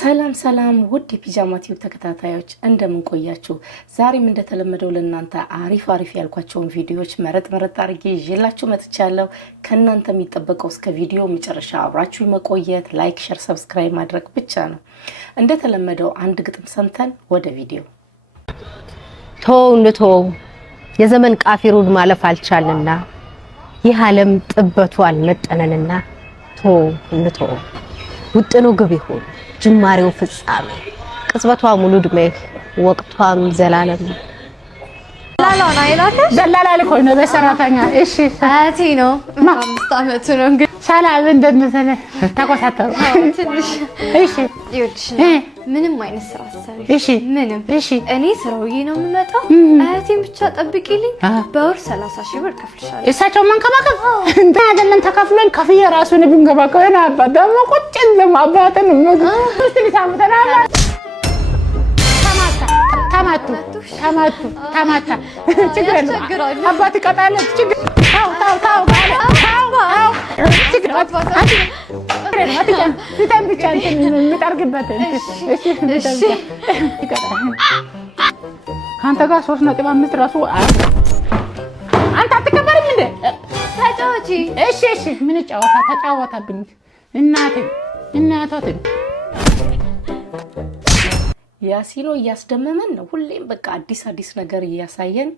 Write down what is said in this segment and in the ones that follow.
ሰላም ሰላም ውድ የፒጃማ ቲዩብ ተከታታዮች እንደምን ቆያችሁ? ዛሬም እንደተለመደው ለእናንተ አሪፍ ያልኳቸውን ቪዲዮዎች መረጥ አድርጌ ይዤላችሁ መጥቻለሁ። ከእናንተ የሚጠበቀው እስከ ቪዲዮ መጨረሻ አብራችሁ መቆየት፣ ላይክ፣ ሼር፣ ሰብስክራይብ ማድረግ ብቻ ነው። እንደተለመደው አንድ ግጥም ሰምተን ወደ ቪዲዮ ተው የዘመን ቃፊሩን ማለፍ አልቻልና ይህ ዓለም ጥበቱ አልመጠነንና ተው ውጥኑ ግብ ይሁን ጅማሬው ፍጻሜ ቅጽበቷ ሙሉ ዕድሜ ወቅቷም ዘላለም ላላና ይላል ደላላል ኮይ ነው በሰራተኛ እሺ አቲ ነው 5 አመቱ ነው እንግዲህ ሰላም እንደምትለ ተቆጣጣሩ ትንሽ እሺ ይውልሽ ምንም አይነት ስራ አሰሪ እሺ ምንም እሺ እኔ ስራውዬ ነው የምመጣው አያቴን ብቻ ጠብቂልኝ በወር 30,000 ብር ከፍልሻለሁ እሳቸው መንከባከብ እንደ አይደለም ተከፍሎኝ ከፍዬ ራሱን ብንገባከው እና አባ ደግሞ ቁጭ እንደም አባተን ነው እስቲ ታምተና ታማታ ችግር የለም አባት ይቀጣል ችግር ታው ችግር ሲተን ብቻ እንጠርግበት እሺ ካንተ ጋር 3.5 ራሱ አንተ አትከበርም እንዴ ታጫውቺ እሺ ምን ተጫወታብኝ እናቴ ያሲኖ እያስደመመን ነው። ሁሌም በቃ አዲስ ነገር እያሳየን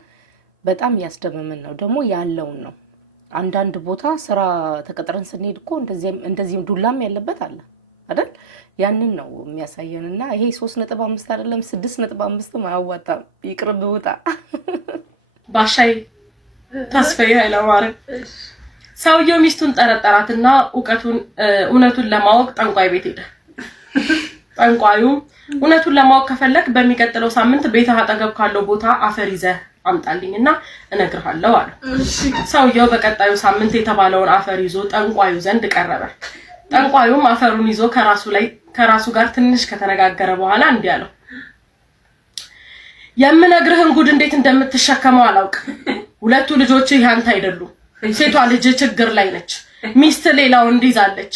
በጣም እያስደመመን ነው። ደግሞ ያለውን ነው። አንዳንድ ቦታ ስራ ተቀጥረን ስንሄድ እኮ እንደዚህም ዱላም ያለበት አለ አይደል? ያንን ነው የሚያሳየንና ይሄ 3.5 አይደለም 6.5 ማያዋጣም። ይቅርብ ውጣ ባሻይ ተስፋዬ ኃይለማርያም ሰውየው ሚስቱን ጠረጠራትና እውነቱን ለማወቅ ጠንቋይ ቤት ሄደ። ጠንቋዩ እውነቱን ለማወቅ ከፈለክ በሚቀጥለው ሳምንት ቤትህ አጠገብ ካለው ቦታ አፈር ይዘህ አምጣልኝና እነግርሃለሁ አለ። ሰውየው በቀጣዩ ሳምንት የተባለውን አፈር ይዞ ጠንቋዩ ዘንድ ቀረበ። ጠንቋዩም አፈሩን ይዞ ከራሱ ጋር ትንሽ ከተነጋገረ በኋላ እንዲህ አለው፣ የምነግርህን ጉድ እንዴት እንደምትሸከመው አላውቅም። ሁለቱ ልጆችህ ያንተ አይደሉም። ሴቷ ልጅ ችግር ላይ ነች። ሚስት ሌላው እንዲዛለች።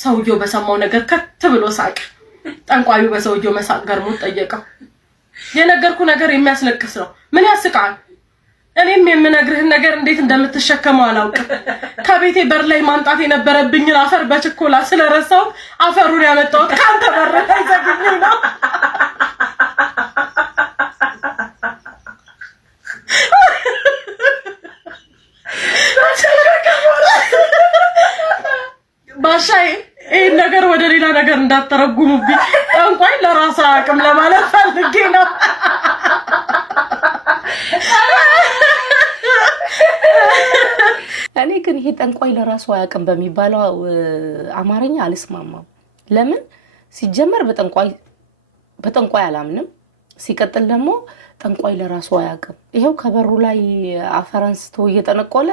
ሰውየው በሰማው ነገር ከት ብሎ ሳቀ። ጠንቋዩ በሰውየው መሳቅ ገርሞት ጠየቀው፣ የነገርኩ ነገር የሚያስለቅስ ነው። ምን ያስቃል? እኔም የምነግርህን ነገር እንዴት እንደምትሸከመው አላውቅም። ከቤቴ በር ላይ ማምጣት የነበረብኝን አፈር በችኮላ ስለረሳው አፈሩን ያመጣሁት ካንተ በር ላይ ዘግኝ ነው። ባሻይ ይሄ ነገር ወደ ሌላ ነገር እንዳትተረጉሙብኝ ጠንቋይ ለራሱ አቅም ለማለት ፈልጌ ነው። እኔ ግን ይሄ ጠንቋይ ለራሱ አቅም በሚባለው አማርኛ አልስማማም። ለምን ሲጀመር በጠንቋይ አላምንም። ሲቀጥል ደግሞ ጠንቋይ ለራሱ አያቅም። ይሄው ከበሩ ላይ አፈር አንስቶ እየጠነቆለ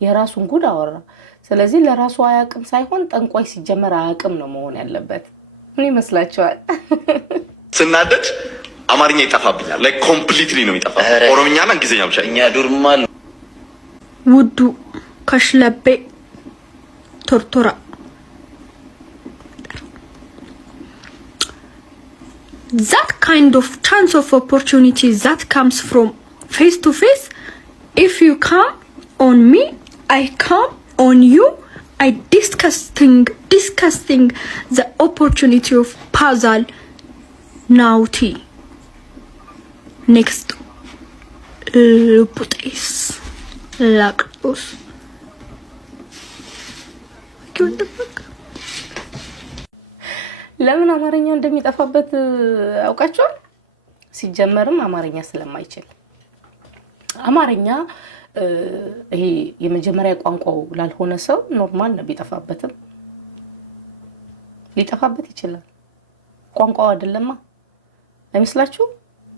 የራሱን ጉድ አወራ። ስለዚህ ለራሱ አያቅም ሳይሆን ጠንቋይ ሲጀመር አያቅም ነው መሆን ያለበት። ምን ይመስላችኋል? ስናደድ አማርኛ ይጠፋብኛል። ላይ ኮምፕሊትሊ ነው የሚጠፋው። ኦሮምኛና እንግሊዝኛ ብቻ እኛ ዱርማል ውዱ ከሽለቤ ቶርቶራ that kind of chance of opportunity that comes from face to face. If you come on me, I come on you. I discussing the opportunity of puzzle naughty next putais lactos ለምን አማርኛ እንደሚጠፋበት አውቃችኋል? ሲጀመርም አማርኛ ስለማይችል አማርኛ ይሄ የመጀመሪያ ቋንቋው ላልሆነ ሰው ኖርማል ነው ቢጠፋበትም ሊጠፋበት ይችላል። ቋንቋው አይደለማ አይመስላችሁ?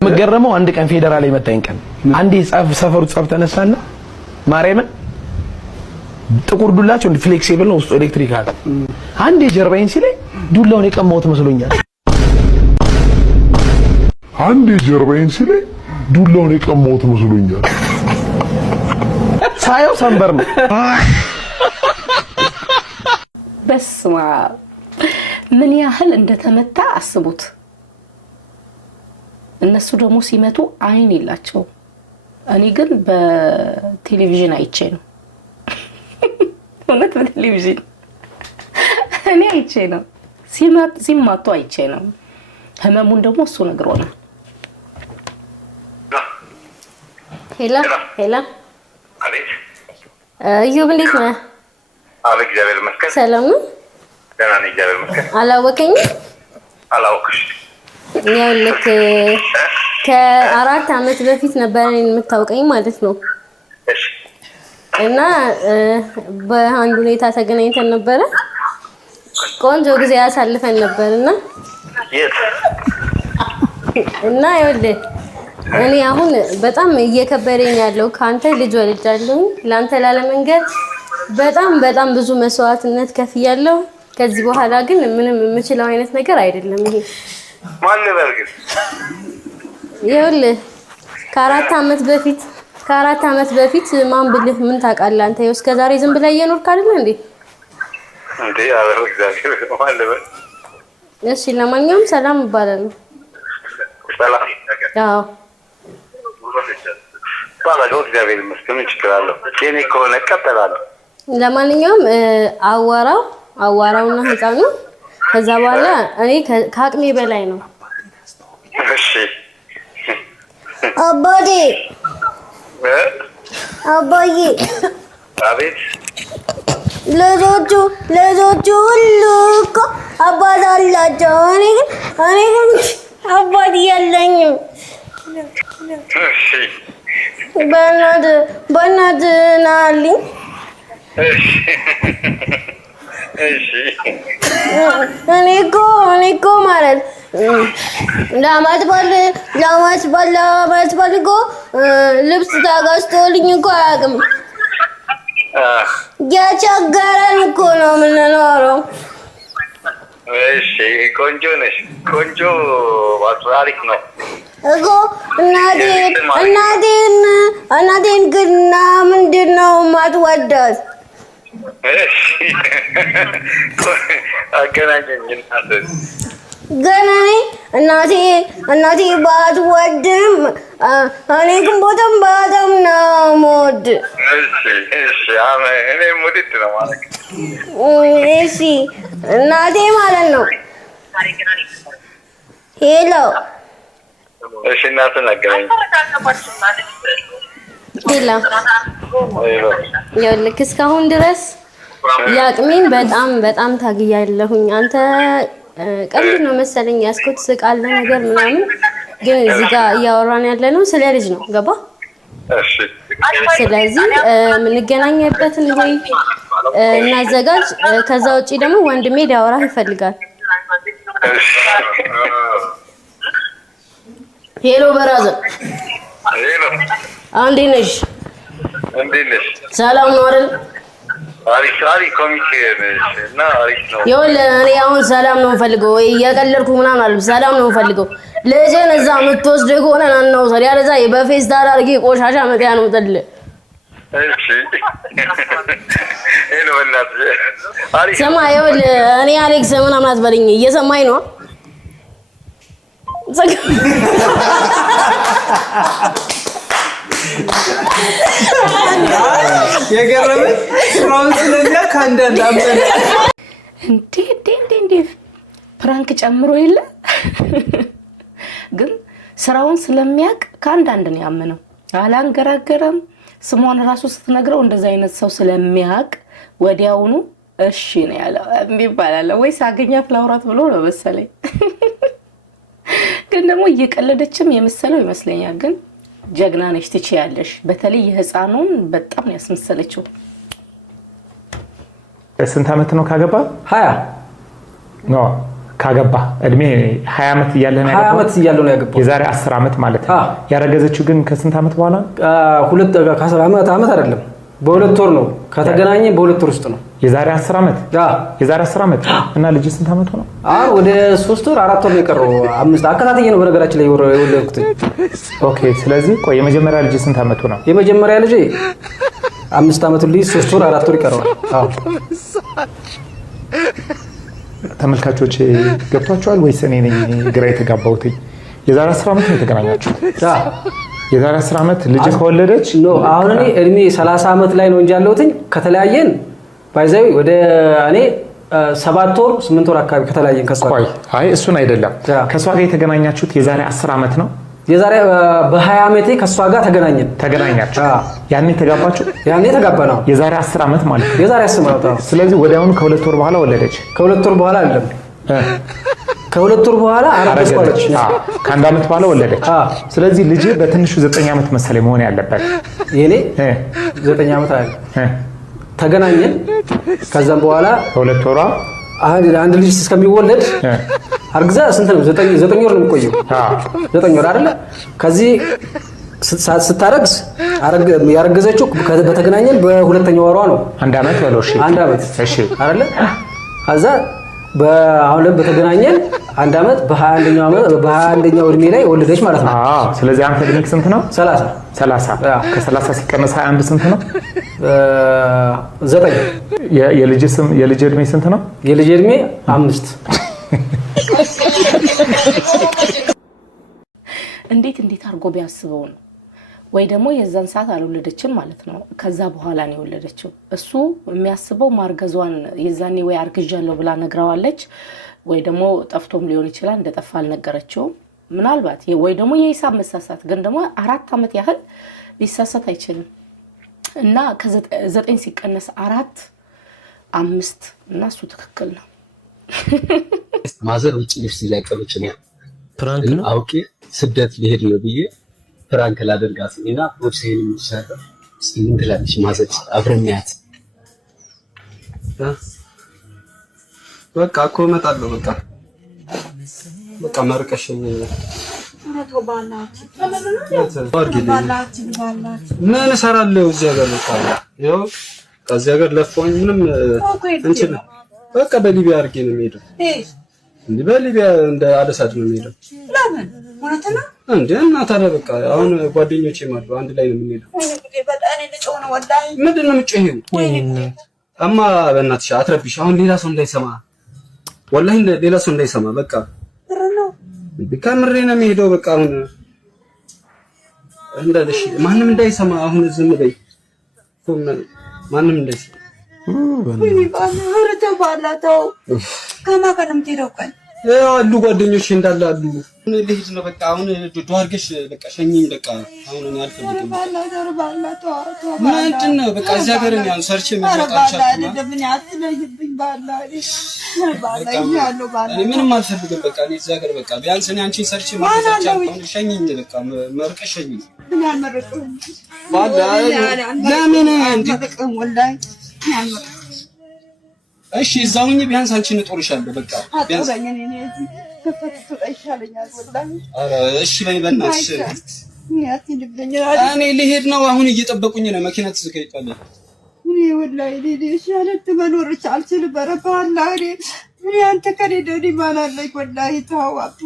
መገረመው አንድ ቀን ፌደራል የመጣኝ ቀን አንዴ ሰፈሩ ጻፍ ተነሳና ማርያምን ጥቁር ዱላቸው እንደ ፍሌክሲብል ነው ውስጡ ኤሌክትሪክ አለ። አንዴ ጀርባዬን ሲለኝ ዱላውን የቀማሁት መስሎኛል። ሳየው ሰንበር ነው። በስማ ምን ያህል እንደተመታ አስቡት። እነሱ ደግሞ ሲመቱ አይን የላቸው። እኔ ግን በቴሌቪዥን አይቼ ነው እውነት በቴሌቪዥን እኔ አይቼ ነው ሲማቱ አይቼ ነው። ህመሙን ደግሞ እሱ ነግሮናል። ሄላ ሄላ አቤት እዮብ እንዴት ነህ? አቤት እግዚአብሔር ይመስገን። ሰላም ነው? ደህና ነኝ እግዚአብሔር ይመስገን። አላወቀኝም? አላወቅሽ? ያው ልክ ከ4 አመት በፊት ነበር እኔን የምታውቀኝ ማለት ነው። እሺ። እና በአንድ ሁኔታ ተገናኝተን ነበረ። ቆንጆ ጊዜ ያሳልፈን ነበርና የት? እና ይኸውልህ እኔ አሁን በጣም እየከበረኝ ያለው ካንተ ልጅ ወልጃለሁ። ላንተ ላለመንገር በጣም ብዙ መስዋዕትነት ከፍያለሁ። ከዚህ በኋላ ግን ምንም የምችለው አይነት ነገር አይደለም ይሄ። ማን ነበር ግን? ይኸውልህ ከአራት አመት በፊት ማን ብልህ ምን ታውቃለህ አንተ? ይኸው እስከ ዛሬ ዝም ብለህ እየኖርክ አይደል እንዴ? እንዴ አረ እግዚአብሔር ማን ነበር? እሺ ለማንኛውም ሰላም እባላለሁ። ሰላም። አዎ ባላገው እግዚአብሔር ይመስገን ይችላል። የኔ ከሆነ እቀበላለሁ። ለማንኛውም አዋራውና ህፃኑ ከዛ በኋላ እኔ ከአቅሜ በላይ ነው። እሺ አባዬ አቤት ልጆቹ ሁሉ እኮ አባት አላቸው። እኔ ግን አባት የለኝም። እሺ በእናትህ ናልኝ። እሺ እኔ እኮ ማለት ለአመት በዓል እኮ ልብስ ተገዝቶልኝ እኮ አያውቅም። የቸገረን እኮ ነው የምንኖረው። እሺ ቆንጆ ነሽ። ቆንጆ አሪፍ ነው እኮ እናቴን ግን ምንድን ነው የማትወዳት? እሺ አገናኘኝ እናትን ግን እናቴ ባትወድም እኔ ግን በጣም ነው የምወድ። እሺ እኔ ሙዲት ነው ማለት እሺ እናቴ ማለት ነው። ሄሎ እሺ እናትን አገናኘኝ። ሄሎ ይኸውልህ እስካሁን ድረስ ያቅሜን በጣም ታግያለሁኝ። አንተ ቀልድ ነው መሰለኝ ያስኩት ስቃለ ነገር ምናምን፣ ግን እዚህ ጋር እያወራን ያለነው ስለ ልጅ ነው። ገባ? እሺ ስለዚህ የምንገናኝበትን ወይ እናዘጋጅ። ከዛ ውጪ ደግሞ ወንድሜ ሊያወራህ ይፈልጋል። ሄሎ በራዘር። ሄሎ እንዴት ነሽ? ሰላም ነው አይደል? አሪፍ ኮሚቴ ነሽ እና አሪፍ ነው። ይኸውልህ እኔ አሁን ሰላም ነው የምፈልገው። ወይ እየቀለድኩ ምናምን አልኩ። ሰላም ነው የምፈልገው። ልጄን እዛ የምትወስደው ከሆነ እናውሰድ፣ ያለዛ በፌስታል አድርጌ ቆሻሻ መጣያ ነው የምጥልህ። እሺ ሄሎ በእናትህ አሪፍ። ስማ ይኸውልህ እኔ አሌክስ ምናምን አትበለኝ። እየሰማኝ ነው? የገረመኝ ስራውን ስለሚያውቅ አንዳንድ አምጠን እንዴ ፕራንክ ጨምሮ የለ ግን ስራውን ስለሚያውቅ ከአንዳንድ ነው ያመነው። አላንገራገረም። ስሟን ራሱ ስትነግረው እንደዛ አይነት ሰው ስለሚያውቅ ወዲያውኑ እሺ ነው ያለው። ይባላል ወይ ሳገኛት ላውራት ብሎ ነው መሰለኝ። ግን ደግሞ እየቀለደችም የመሰለው ይመስለኛል። ግን ጀግና ነሽ፣ ትችያለሽ። በተለይ የህፃኑን በጣም ነው ያስመሰለችው። ስንት አመት ነው ካገባ? 20 ነው ካገባ። እድሜ 20 አመት እያለ ነው ያገባው። 20 አመት እያለ ነው ያገባው። የዛሬ 10 አመት ማለት ነው። ያረገዘችው ግን ከስንት አመት በኋላ? አመት አይደለም፣ በ2 ወር ነው ከተገናኘ፣ በ2 ወር ውስጥ ነው። የዛሬ 10 አመት የዛሬ 10 አመት እና ልጅ ስንት አመት ነው? ወደ 3 ወር 4 ወር ነው የቀረው። 5 አከታተየ ነው በነገራችን ላይ የወለድኩት። ኦኬ። ስለዚህ ቆይ የመጀመሪያ ልጅ ስንት አመቱ ነው? የመጀመሪያ ልጅ 5 አመቱ ልጅ 3 ወር 4 ወር ይቀረዋል። ተመልካቾች ገብቷቸዋል ወይስ እኔ ነኝ ግራ የተጋባሁት? የዛሬ 10 ዓመት ነው የተገናኛችሁ? የዛሬ 10 ዓመት ልጅ ከወለደች ኖ አሁን እኔ እድሜ 30 ዓመት ላይ ነው እንጂ ያለሁት ከተለያየን ባይዘው ወደ እኔ 7 ወር 8 ወር አካባቢ ከተለያየን ከሷ። አይ እሱን አይደለም ከሷ ጋር የተገናኛችሁት የዛሬ 10 ዓመት ነው? የዛሬ በ20 ዓመቴ ከሷ ጋር ተገናኛችሁ። ያኔ ተጋባችሁ? ያኔ ተጋባናው። የዛሬ 10 ዓመት ማለት ነው። የዛሬ 10 ዓመት። ስለዚህ ወዲያውኑ ከ2 ወር በኋላ ወለደች? ከ2 ወር በኋላ አይደለም ከ2 ወር በኋላ አረገዘች። ከአንድ ዓመት በኋላ ወለደች። ስለዚህ ልጅ በትንሹ 9 ዓመት መሰለኝ መሆን ያለበት። የኔ 9 ዓመት አይደል? ተገናኘን። ከዛም በኋላ ከ2 ወሯ አንድ ልጅ እስከሚወለድ አርግዛ ስንት ነው? 9 ወር ነው የሚቆየው። 9 ወር አይደለ? ከዚህ ስታረግዝ ያረገዘችው በተገናኘን በሁለተኛው ወሯ ነው። አንድ ዓመት በለው። እሺ አንድ ዓመት እሺ አይደለ? ከዛ አሁን በተገናኘን አንድ ዓመት በ21ኛው እድሜ ላይ ወለደች ማለት ነው። ስለዚህ አንተ እድሜህ ስንት ነው? 30 ከ30 ሲቀነስ 21 ስንት ነው? 9 የልጅ እድሜ ስንት ነው? የልጅ እድሜ 5 እንዴት አድርጎ ቢያስበው ነው? ወይ ደግሞ የዛን ሰዓት አልወለደችም ማለት ነው። ከዛ በኋላ ነው የወለደችው። እሱ የሚያስበው ማርገዟን የዛኔ ወይ አርግዣለሁ ብላ ነግራዋለች፣ ወይ ደግሞ ጠፍቶም ሊሆን ይችላል እንደጠፋ አልነገረችውም። ምናልባት ወይ ደግሞ የሂሳብ መሳሳት፣ ግን ደግሞ 4 ዓመት ያህል ሊሳሳት አይችልም። እና ከ9 ሲቀነስ 4 5 እና እሱ ትክክል ነው። ማዘር ውጭ ልብስ እያጠበች ነው። ፕራንክ ነው አውቄ ስደት ሊሄድ ነው ብዬ ፕራንክ ላደርጋት እና ወብሴን የሚሰራ ምን ትላለች ማዘር? አብረን ያት በቃ እኮ እመጣለሁ። በቃ መርቀሽኝ ምን እሰራለሁ እዚህ ሀገር? ይኸው ከዚህ ሀገር ለፋኝ ምንም እንትን በቃ በሊቢያ አድርጌ ነው የምሄደው። እንዴ በሊቢያ እንደ አለሳድ ነው የምሄደው። ለምን ማለት ነው እንዴ? እና ታዲያ በቃ አሁን ጓደኞቼም አሉ አንድ ላይ ነው የምንሄደው። ምንድን ነው የምትጮሂው? እማ በእናትሽ አትረብሽ። አሁን ሌላ ሰው እንዳይሰማ፣ ወላሂ ሌላ ሰው እንዳይሰማ። በቃ ከምሬ ነው የምሄደው። በቃ አሁን እንዳለሽ ማንም እንዳይሰማ። አሁን ዝም በይ፣ ማንም እንዳይሰማ። አሉ ጓደኞቼ እንዳለ አሉ። ልሂድ ነው በቃ አሁን ዷርገሽ በቃ ሸኝኝ። በቃ አሁን እኔ አልፈልግም። ምንድን ነው በቃ እዚህ ሀገር ነው ሰርቼ መጣቻለሁ። ምንም አልፈልግም። በቃ እኔ እዚህ ሀገር በቃ ቢያንስ እኔ አንቺን ሰርቼ መጣቻለሁ። አሁን ሸኝኝ በቃ መርቀሽ ሸኝኝ። ለምን እሺ እዛውኝ ቢያንስ አንቺን እጦርሻለሁ። በቃ ቢያንስ እሺ በይ በእናትሽ። እኔ ልሄድ ነው አሁን እየጠበቁኝ ነው። መኪና ተዘጋጅታለች። እኔ ወላሂ ሻለት መኖር አልችልም። በረባላ እኔ አንተ ከሌለ ማን አለኝ? ወላሂ ተዋቱ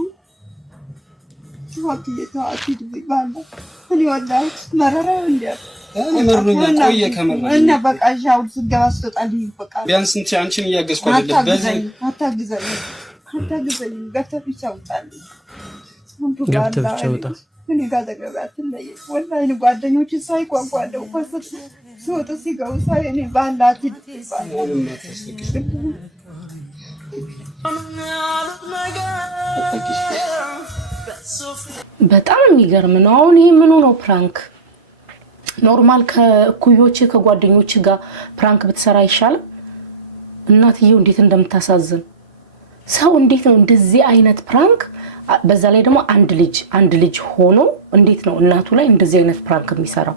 ይባላል። እኔ ወላሂ መረራ እንዲያ እና በቃ ሻው ስገባ ስትወጣልኝ በቃ ቢያንስ እንትን አንቺን እያገዝኩ አይደለም። በዚህ አታግዘኝ ገብተህ ብቻ ውጣልኝ። እኔ ጋር ተገባት ላይ ወላሂ ጓደኞች ሳይጓጓደው ኮሰት ሲወጡ ሲገቡ ሳይ እኔ ባላት በጣም የሚገርም ነው። አሁን ይሄ ምን ነው ፕራንክ? ኖርማል ከእኩዮች ከጓደኞች ጋር ፕራንክ ብትሰራ ይሻላል። እናትየው እንዴት እንደምታሳዝን ሰው እንዴት ነው እንደዚህ አይነት ፕራንክ? በዛ ላይ ደግሞ አንድ ልጅ ሆኖ እንዴት ነው እናቱ ላይ እንደዚህ አይነት ፕራንክ የሚሰራው?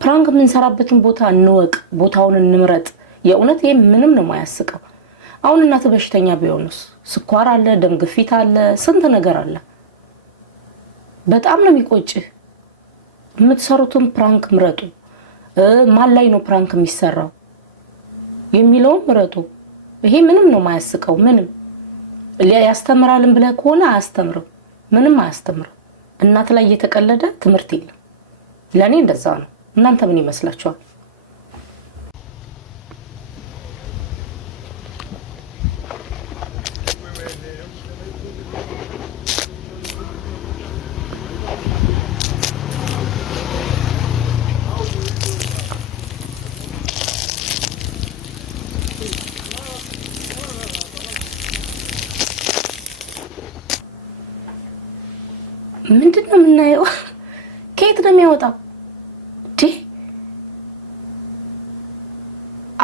ፕራንክ የምንሰራበትን ቦታ እንወቅ፣ ቦታውን እንምረጥ። የእውነት ይሄ ምንም ነው የማያስቀው። አሁን እናት በሽተኛ ቢሆንስ? ስኳር አለ፣ ደም ግፊት አለ፣ ስንት ነገር አለ። በጣም ነው የሚቆጭህ። የምትሰሩትን ፕራንክ ምረጡ። ማን ላይ ነው ፕራንክ የሚሰራው የሚለውን ምረጡ። ይሄ ምንም ነው የማያስቀው። ምንም ያስተምራልን ብለህ ከሆነ አያስተምርም፣ ምንም አያስተምርም። እናት ላይ እየተቀለደ ትምህርት የለም። ለኔ እንደዛ ነው። እናንተ ምን ይመስላችኋል? ምንድነው የምናየው? ከየት ነው የሚያወጣው?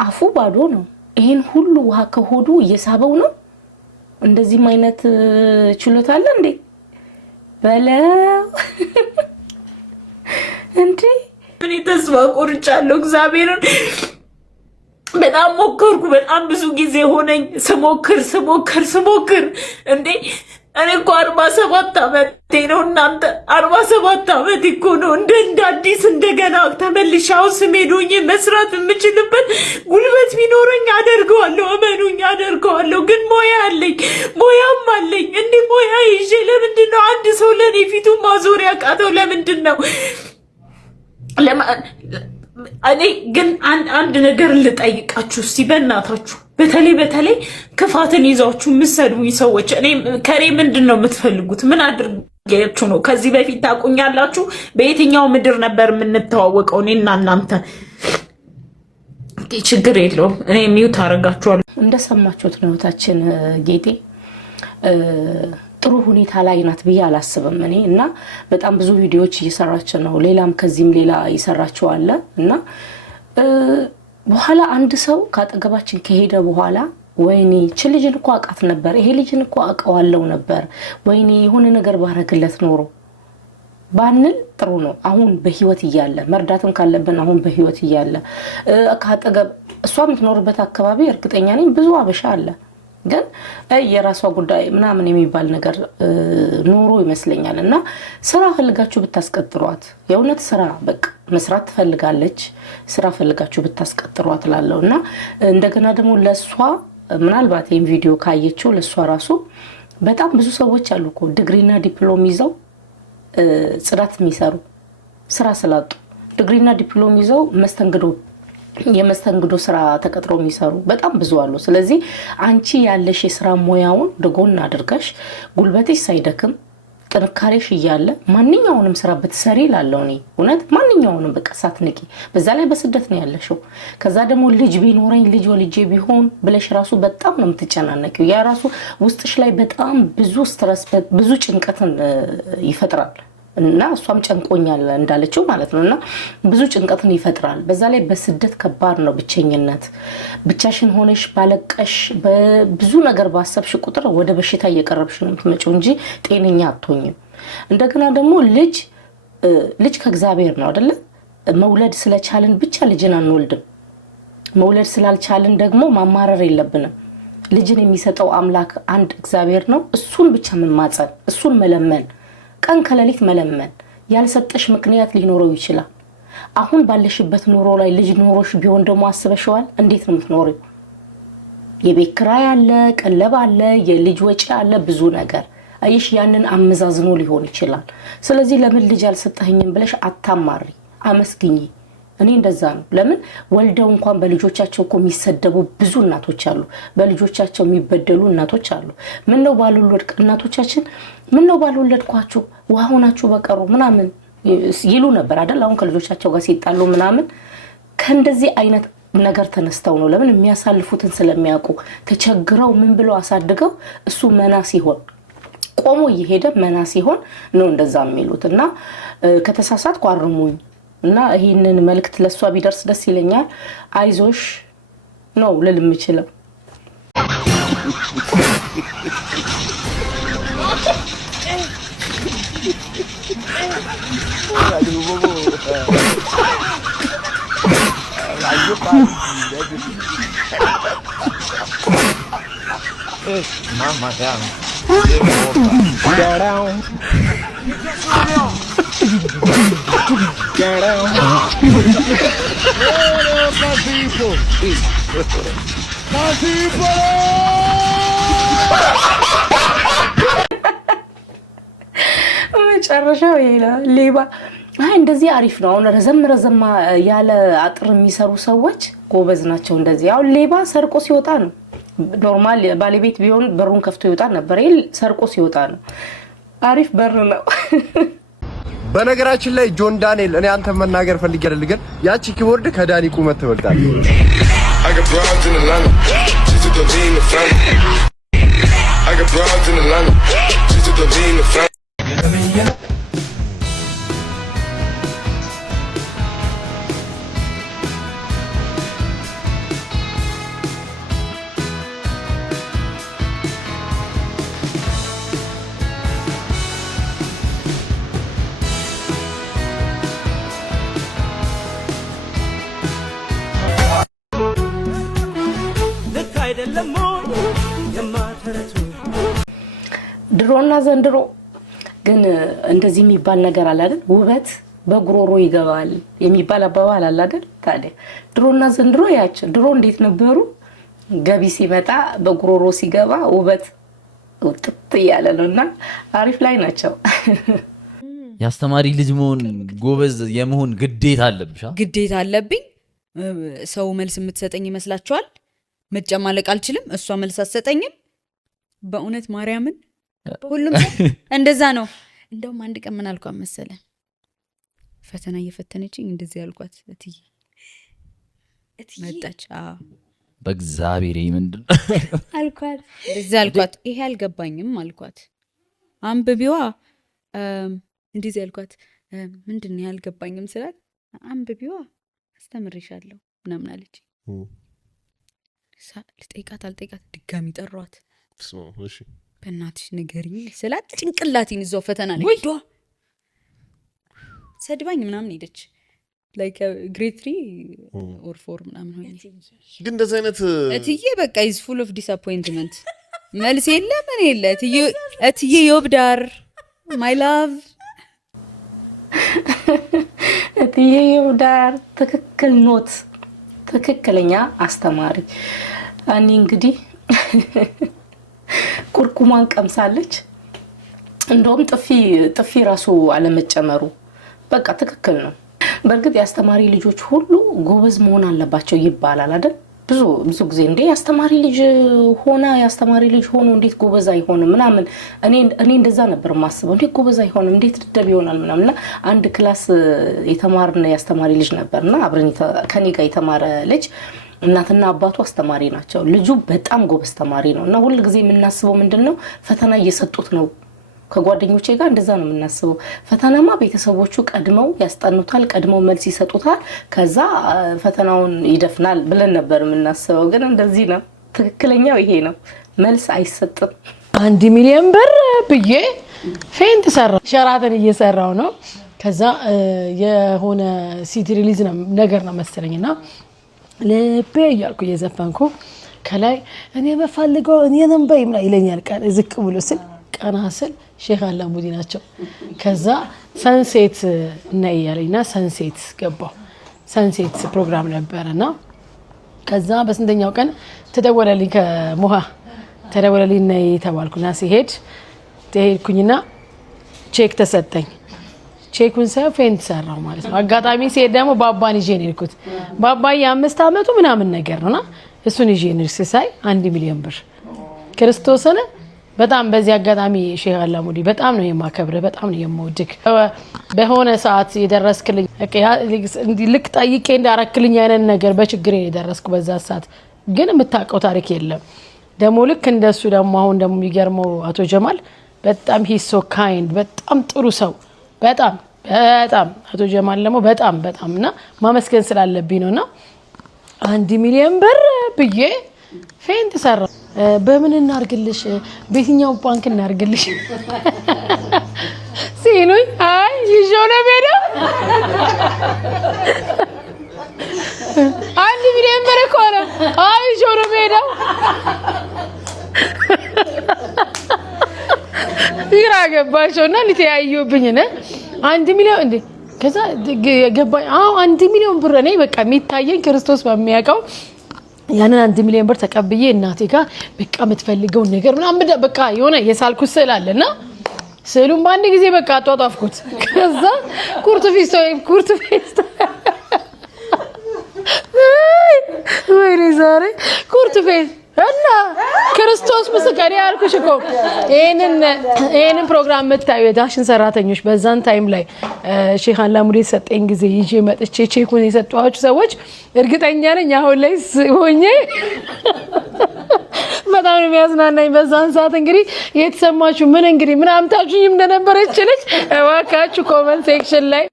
አፉ ባዶ ነው። ይሄን ሁሉ ውሃ ከሆዱ እየሳበው ነው። እንደዚህም አይነት ችሎታ አለ እንዴ? በለው እንዴ! እኔ ተስፋ ቆርጫለሁ። እግዚአብሔርን በጣም ሞከርኩ። በጣም ብዙ ጊዜ ሆነኝ ስሞክር እንዴ እኔ እኮ 47 ዓመቴ ነው እናንተ 47 ዓመት እኮ ነው። እንደ አዲስ እንደገና ተመልሻው ስሜን ሆኜ መስራት የምችልበት ጉልበት ቢኖረኝ አደርገዋለሁ። እመኑኝ አደርገዋለሁ። ግን ሙያም አለኝ። እንዴ ሙያ ይዤ ለምንድን ነው አንድ ሰው ለኔ ፊቱን ማዞር ያቃተው? ለምንድን ነው? እኔ ግን አንድ ነገር ልጠይቃችሁ እስቲ በእናታችሁ፣ በተለይ ክፋትን ይዛችሁ የምትሰድቡኝ ሰዎች ከኔ ምንድን ነው የምትፈልጉት? ምን አድርጌያችሁ ነው? ከዚህ በፊት ታውቁኛላችሁ? በየትኛው ምድር ነበር የምንተዋወቀው እኔና እናንተ? ችግር የለውም እኔ ሚውት አደርጋችኋለሁ። እንደሰማችሁት ነው እህታችን ጌጤ ጥሩ ሁኔታ ላይ ናት ብዬ አላስብም እኔ እና በጣም ብዙ ቪዲዮዎች እየሰራች ነው። ሌላም ከዚህም ሌላ ይሰራቸው አለ እና በኋላ አንድ ሰው ካጠገባችን ከሄደ በኋላ ወይኔ ልጅን እኮ አቃት ነበር፣ ይሄ ልጅን እኮ አቀዋለው ነበር፣ ወይኔ የሆነ ነገር ባረግለት ኖሮ ባንል ጥሩ ነው። አሁን በህይወት እያለ መርዳትም ካለብን አሁን በህይወት እያለ ካጠገብ እሷ የምትኖርበት አካባቢ እርግጠኛ ነኝ ብዙ አበሻ አለ። ግን የራሷ ጉዳይ ምናምን የሚባል ነገር ኖሮ ይመስለኛል እና ስራ ፈልጋችሁ ብታስቀጥሯት የእውነት ስራ በቃ መስራት ትፈልጋለች። ስራ ፈልጋችሁ ብታስቀጥሯት ላለውና እንደገና ደግሞ ለሷ ምናልባት ይሄን ቪዲዮ ካየችው ለሷ ራሱ በጣም ብዙ ሰዎች አሉ እኮ ዲግሪና ዲፕሎም ይዘው ጽዳት የሚሰሩ ስራ ስላጡ ዲግሪና ዲፕሎም ይዘው የመስተንግዶ ስራ ተቀጥሮ የሚሰሩ በጣም ብዙ አሉ። ስለዚህ አንቺ ያለሽ የስራ ሙያውን ደጎን አድርገሽ ጉልበትሽ ሳይደክም ጥንካሬሽ እያለ ማንኛውንም ስራ ብትሰሪ ላለው ነው እውነት ማንኛውንም በቃ ሳትንቂ። በዛ ላይ በስደት ነው ያለሽው። ከዛ ደግሞ ልጅ ቢኖረኝ ልጅ ወልጄ ቢሆን ብለሽ ራሱ በጣም ነው የምትጨናነቂው። ያ ራሱ ውስጥሽ ላይ በጣም ብዙ ስትረስ ብዙ ጭንቀትን ይፈጥራል እና እሷም ጨንቆኛል እንዳለችው ማለት ነውና ብዙ ጭንቀትን ይፈጥራል። በዛ ላይ በስደት ከባድ ነው ብቸኝነት። ብቻሽን ሆነሽ ባለቀሽ በብዙ ነገር ባሰብሽ ቁጥር ወደ በሽታ እየቀረብሽ ነው የምትመጪው እንጂ ጤነኛ አትሆኝም። እንደገና ደግሞ ልጅ ከእግዚአብሔር ነው አይደለ? መውለድ ስለቻልን ብቻ ልጅን አንወልድም። መውለድ ስላልቻልን ደግሞ ማማረር የለብንም። ልጅን የሚሰጠው አምላክ አንድ እግዚአብሔር ነው። እሱን ብቻ መማጸን፣ እሱን መለመን፣ ቀን ከሌሊት መለመን። ያልሰጠሽ ምክንያት ሊኖረው ይችላል። አሁን ባለሽበት ኑሮ ላይ ልጅ ኖሮሽ ቢሆን ደግሞ አስበሽዋል? እንዴት ነው የምትኖሪው? የቤት ኪራይ አለ፣ ቀለብ አለ፣ የልጅ ወጪ አለ፣ ብዙ ነገር አይሽ ያንን አመዛዝኖ ሊሆን ይችላል። ስለዚህ ለምን ልጅ አልሰጠኸኝም ብለሽ አታማሪ፣ አመስግኚ። እኔ እንደዛ ነው። ለምን ወልደው እንኳን በልጆቻቸው እኮ የሚሰደቡ ብዙ እናቶች አሉ። በልጆቻቸው የሚበደሉ እናቶች አሉ። ምን ነው ባልወለድክ እናቶቻችን ምን ነው ባልወለድኳችሁ ውሃ ሆናችሁ በቀሩ ምናምን ይሉ ነበር አይደል? አሁን ከልጆቻቸው ጋር ሲጣሉ ምናምን ከእንደዚህ አይነት ነገር ተነስተው ነው። ለምን የሚያሳልፉትን ስለሚያውቁ ተቸግረው ምን ብለው አሳድገው እሱ መና ሲሆን ቆሞ እየሄደ መና ሲሆን ነው እንደዛ የሚሉትና ከተሳሳትኩ አርሙኝ እና ይሄንን መልእክት ለሷ ቢደርስ ደስ ይለኛል። አይዞሽ ነው ልል የምችለው። Mamma down. Get down. Get down. መጨረሻው ይላል ሌባ። አይ እንደዚህ አሪፍ ነው። አሁን ረዘም ያለ አጥር የሚሰሩ ሰዎች ጎበዝ ናቸው። እንደዚህ አሁን ሌባ ሰርቆ ሲወጣ ነው። ኖርማል ባለቤት ቢሆን በሩን ከፍቶ ይወጣ ነበር። ይሄ ሰርቆ ሲወጣ ነው። አሪፍ በር ነው። በነገራችን ላይ ጆን ዳንኤል እኔ አንተ መናገር ፈልጌ አይደል፣ ግን ያቺ ኪቦርድ ከዳኒ ቁመት ትበልጣለች። ድሮና ዘንድሮ ግን እንደዚህ የሚባል ነገር አለ አይደል? ውበት በጉሮሮ ይገባል የሚባል አባባል አለ አይደል? ታዲያ ድሮና ዘንድሮ ያቸው ድሮ እንዴት ነበሩ? ገቢ ሲመጣ በጉሮሮ ሲገባ ውበት ውጥት ያለ ነውና አሪፍ ላይ ናቸው። ያስተማሪ ልጅ መሆን ጎበዝ የመሆን ግዴታ አለብሽ? ግዴታ አለብኝ። ሰው መልስ የምትሰጠኝ ይመስላችኋል? መጨማለቅ አልችልም። እሷ መልስ አትሰጠኝም። በእውነት ማርያምን ሁሉም እንደዛ ነው። እንደውም አንድ ቀን ምን አልኳት መሰለ? ፈተና እየፈተነችኝ እንደዚህ አልኳት። እትዬ መጣች። በእግዚአብሔር ምንድን አልኳት፣ እንደዚህ አልኳት። ይሄ አልገባኝም አልኳት። አንብቢዋ እንደዚህ አልኳት። ምንድን ነው ያልገባኝም ስላት አንብቢዋ አስተምርሻለሁ ምናምን አለች። ልጠይቃት አልጠይቃት ድጋሚ ጠሯት። በእናትሽ ንገሪኝ ስላት ጭንቅላቴን እዛው ፈተና ላይ ሄዷ ሰድባኝ ምናምን ሄደች። ላይክ ግሬድ 3 ኦር 4 ምናምን ሆነ። ግን እንደዚህ አይነት እትዬ በቃ ኢዝ ፉል ኦፍ ዲስአፖይንትመንት። መልስ የለ ምን የለ። እትዬ ዮብዳር ማይ ላቭ እትዬ ዮብዳር ትክክል ኖት፣ ትክክለኛ አስተማሪ። እኔ እንግዲህ ቁርቁማን ቀምሳለች። እንደውም ጥፊ ራሱ አለመጨመሩ በቃ ትክክል ነው። በእርግጥ የአስተማሪ ልጆች ሁሉ ጎበዝ መሆን አለባቸው ይባላል አይደል? ብዙ ጊዜ እንዴ የአስተማሪ ልጅ ሆኖ እንዴት ጎበዝ አይሆንም ምናምን። እኔ እንደዛ ነበር ማስበው። እንዴት ጎበዝ አይሆንም እንዴት ደደብ ይሆናል ምናምንና አንድ ክላስ የተማርነ የአስተማሪ ልጅ ነበርና አብረን ከኔ ጋር የተማረ ልጅ እናትና አባቱ አስተማሪ ናቸው። ልጁ በጣም ጎበዝ ተማሪ ነው እና ሁሉ ጊዜ የምናስበው ምንድነው ፈተና እየሰጡት ነው። ከጓደኞቼ ጋር እንደዛ ነው የምናስበው። ፈተናማ ቤተሰቦቹ ቀድመው ያስጠኑታል፣ ቀድመው መልስ ይሰጡታል፣ ከዛ ፈተናውን ይደፍናል ብለን ነበር የምናስበው። ግን እንደዚህ ነው። ትክክለኛው ይሄ ነው። መልስ አይሰጥም። 1 ሚሊዮን ብር ብዬ ፌንት ሰራ ሸራተን እየሰራው ነው። ከዛ የሆነ ሲዲ ሪሊዝ ነገር ነው መሰለኝና ልቤ እያልኩ እየዘፈንኩ ከላይ እኔ በፈልገው እኔ ነምበይ ምላ ይለኛል። ቃል ዝቅ ብሎ ስል ቀና ስል ሼህ አላሙዲ ናቸው። ከዛ ሰንሴት ነይ ያለኝና ሰንሴት ገባው። ሰንሴት ፕሮግራም ነበርና ከዛ በስንተኛው ቀን ተደወለልኝ ከሞሃ ተደወለልኝ ነይ ተባልኩና ሲሄድ ተሄድኩኝና ቼክ ተሰጠኝ። ቼኩን ሳይሆን ፌንት ሰራው ማለት ነው። አጋጣሚ ሲሄድ ደግሞ ባባን ይዤ ነው የሄድኩት። ባባዬ 5 አመቱ ምናምን ነገር ነውና እሱን ይዤ ነው ሳይ 1 ሚሊዮን ብር ክርስቶስን በጣም በዚህ አጋጣሚ ሼህ አላሙዲ በጣም ነው የማከብረው፣ በጣም ነው የምወድክ። በሆነ ሰዓት የደረስክልኝ ልክ ጠይቄ እንዳረክልኝ አይነት ነገር በችግሬ የደረስኩ በዛ ሰዓት ግን የምታውቀው ታሪክ የለም። ደግሞ ልክ እንደሱ ደግሞ አሁን ደግሞ የሚገርመው አቶ ጀማል በጣም ሂ ሶ ካይንድ በጣም ጥሩ ሰው በጣም አቶ ጀማል ደግሞ በጣም እና ማመስገን ስላለብኝ ነውና 1 ሚሊዮን ብር ብዬ ፌንት ሰራ። በምን እናርግልሽ በየትኛው ባንክ እናርግልሽ ሲሉኝ አይ ይዤው ነው የምሄደው 1 ሚሊዮን ብር እኮ ነው። አይ ይዤው ነው የምሄደው ይራ ገባቸውና ሊተያዩብኝ ነው 1 ሚሊዮን እንዴ። ከዛ ገባኝ። 1 ሚሊዮን ብር ነው በቃ የሚታየኝ ክርስቶስ በሚያውቀው ያንን 1 ሚሊዮን ብር ተቀብዬ እናቴ ጋር በቃ የምትፈልገው ነገር ምናምን በቃ የሆነ የሳልኩት ስዕል አለና ስዕሉን በአንድ ጊዜ በቃ አጧጧፍኩት። ከዛ ኩርቱ ፌስታ ወይኔ ዛሬ ኩርቱ ፌስታ እና ክርስቶስ ምስክሬ ያልኩሽ እኮ ይሄንን ፕሮግራም የምታዩ የዳሽን ሰራተኞች በዛን ታይም ላይ ሼህ አላሙዲ ሰጠኝ ጊዜ ይዤ መጥቼ ቼኩን የሰጧችሁ ሰዎች እርግጠኛ ነኝ አሁን ላይ ሆኜ በጣም ነው የሚያዝናናኝ። በዛን ሰዓት እንግዲህ የተሰማችሁ ምን አምታችሁኝ እንደነበረች ልጅ እባካችሁ ኮሜንት ሴክሽን ላይ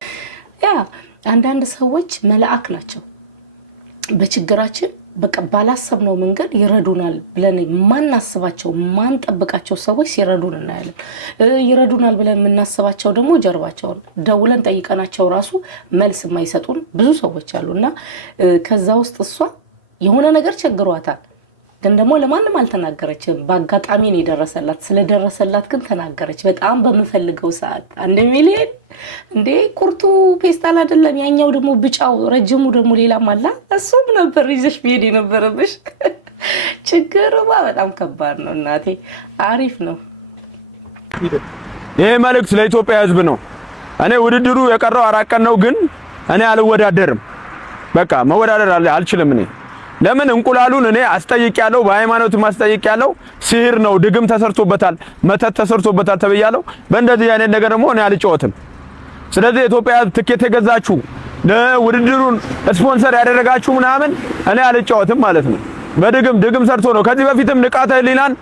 አንዳንድ ሰዎች መልአክ ናቸው። በችግራችን በቃ ባላሰብነው መንገድ ይረዱናል ብለን ማናስባቸው ማንጠብቃቸው ሰዎች ሲረዱን እናያለን። ይረዱናል ብለን የምናስባቸው ደግሞ ጀርባቸውን ደውለን ጠይቀናቸው ራሱ መልስ የማይሰጡን ብዙ ሰዎች አሉና ከዛ ውስጥ እሷ የሆነ ነገር ቸግሯታል። ግን ደግሞ ለማንም አልተናገረችም። በአጋጣሚ ነው የደረሰላት። ስለደረሰላት ግን ተናገረች። በጣም በምፈልገው ሰዓት 1 ሚሊዮን እንዴ ቁርጡ ፔስታል አይደለም ያኛው ደግሞ ብጫው ረጅሙ ደግሞ ሌላም አለ። እሱም ነበር ይዘሽ ብሄድ የነበረብሽ። ችግሩማ በጣም ከባድ ነው እናቴ። አሪፍ ነው። ይሄ መልእክት ለኢትዮጵያ ሕዝብ ነው። እኔ ውድድሩ የቀረው 4 ቀን ነው፣ ግን እኔ አልወዳደርም። በቃ መወዳደር አልችልም እኔ ለምን እንቁላሉን እኔ አስጠይቂያለሁ፣ በሃይማኖት ማስጠይቂያለሁ። ሲህር ነው፣ ድግም ተሰርቶበታል፣ መተት ተሰርቶበታል ተብያለሁ። በእንደዚህ አይነት ነገር ደግሞ እኔ አልጫወትም። ስለዚህ ኢትዮጵያ ትኬት የገዛችሁ ለውድድሩን ስፖንሰር ያደረጋችሁ ምናምን እኔ አልጫወትም ማለት ነው። ድግም ሰርቶ ነው። ከዚህ በፊትም ንቃተ ህሊናን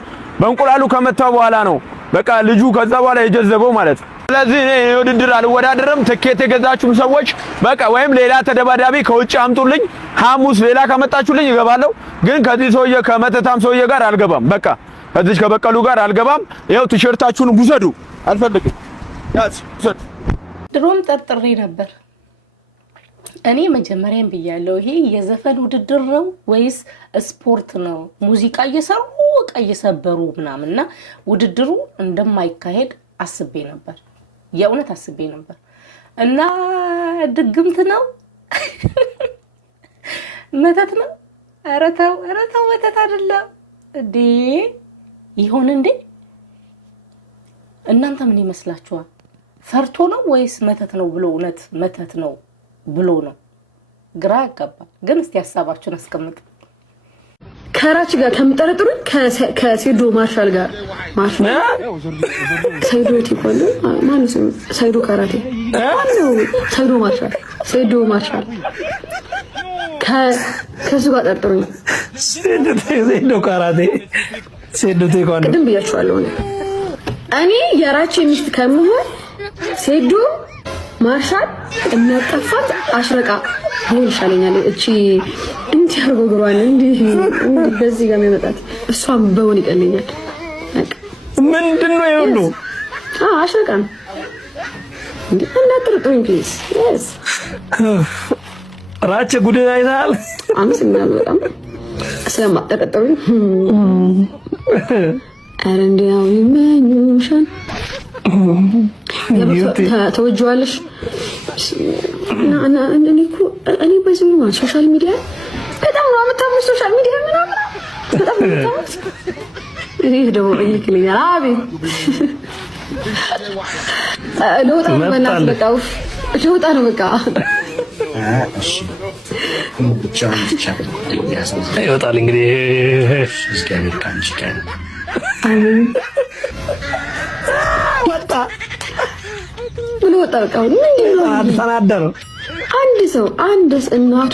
በእንቁላሉ ከመታው በኋላ ነው በቃ ልጁ ከዛ በኋላ የጀዘበው ማለት ነው። ስለዚህ እኔ ውድድር አልወዳደርም። ትኬት የገዛችሁም ሰዎች በቃ ወይም ሌላ ተደባዳቢ ከውጭ አምጡልኝ። ሐሙስ ሌላ ከመጣችሁልኝ እገባለሁ። ግን ከዚህ ሰውዬ ከመተታም ሰውዬ ጋር አልገባም። በቃ ከዚህ ከበቀሉ ጋር አልገባም። ይኸው ቲሸርታችሁን ውሰዱ። አልፈልግም። ያዝ ውሰዱ። ድሮም ጠርጥሬ ነበር። እኔ መጀመሪያም ብያለሁ፣ ይሄ የዘፈን ውድድር ነው ወይስ ስፖርት ነው? ሙዚቃ እየሰሩ ዕቃ እየሰበሩ ምናምንና ውድድሩ እንደማይካሄድ አስቤ ነበር። የእውነት አስቤ ነበር። እና ድግምት ነው መተት ነው? ኧረ ተው መተት አይደለም እንዴ! ይሆን እንዴ? እናንተ ምን ይመስላችኋል? ፈርቶ ነው ወይስ መተት ነው ብሎ እውነት መተት ነው ብሎ ነው? ግራ ያጋባል። ግን እስቲ ሀሳባችሁን አስቀምጡ። ከራች ጋር ከምጠረጥሩኝ ከሴዶ ማርሻል ጋር ሰይዶ ቲኮሎ ማን ነው? ሰይዶ ካራቴ ማነው? ሰይዶ ማርሻል ከሱ ጋር ጠርጥሩኝ። ሰይዶ ካራቴ ሰይዶ ቲኮሎ ቅድም ብያችኋለሁ። እኔ የራች ሚስት ከምሆን ሰይዶ ማርሻል የሚያጠፋት አሽረቃ ምን ይሻለኛል? እቺ እንዲህ አርጎግሯን እንዲህ በዚህ ጋር የሚመጣት እሷም በወን ይቀልኛል። ምንድነው ይሁሉ? አሽረቃ ነው እንዴ? እንዳትጠርጥሩኝ ፕሊዝ። yes ራቸ ጉዳይ አይታል። አመሰግናለሁ በጣም ስለማትጠረጥሩኝ። አረ እንዲያው ይመኙሻል ተወጅዋለሽ። እኔ በዚህ ሶሻል ሚዲያ በጣም ነው የምታምነው። ሶሻል ሚዲያ ምናምን በጣም ነው የምታምነው። ይሄ ደግሞ ይክልኛል። አቤት ለውጣ ነው በእናትህ በቃ ለውጣ ነው በቃ። እሺ ይወጣል እንግዲህ እስኪያመጣ አንቺ ካን ወጣ ብሎ ወጣ በቃ። ተናደረ። አንድ እናቱ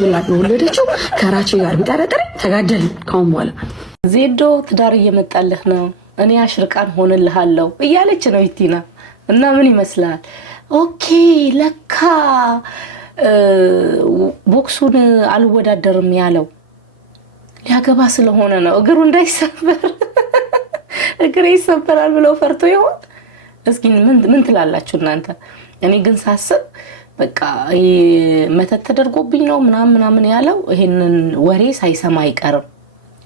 ብላት ነው ወለደችው። ከራቼ ጋር ቢጠረጥር ተጋደል። ካሁን በኋላ ዜዶ ትዳር እየመጣልህ ነው፣ እኔ አሽርቃን ሆንልሃለሁ እያለች ነው ይቲና። እና ምን ይመስላል? ኦኬ ለካ ቦክሱን አልወዳደርም ያለው ሊያገባ ስለሆነ ነው። እግሩ እንዳይሰበር እግሬ ይሰበራል ብለው ፈርቶ ይሆን? እስኪ ምን ትላላችሁ እናንተ? እኔ ግን ሳስብ በቃ መተት ተደርጎብኝ ነው ምናምን ያለው ይሄንን ወሬ ሳይሰማ አይቀርም።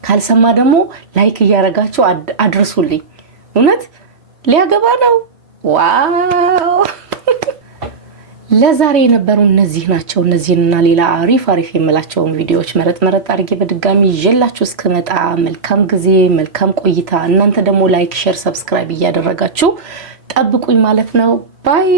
ካልሰማ ደግሞ ላይክ እያረጋችሁ አድርሱልኝ። እውነት ሊያገባ ነው? ዋው! ለዛሬ የነበሩ እነዚህ ናቸው። እነዚህንና ሌላ አሪፍ የምላቸውን ቪዲዮዎች መረጥ አድርጌ በድጋሚ ይዤላችሁ እስከመጣ መልካም ጊዜ፣ መልካም ቆይታ። እናንተ ደግሞ ላይክ፣ ሼር፣ ሰብስክራይብ እያደረጋችሁ ጠብቁኝ ማለት ነው። ባይ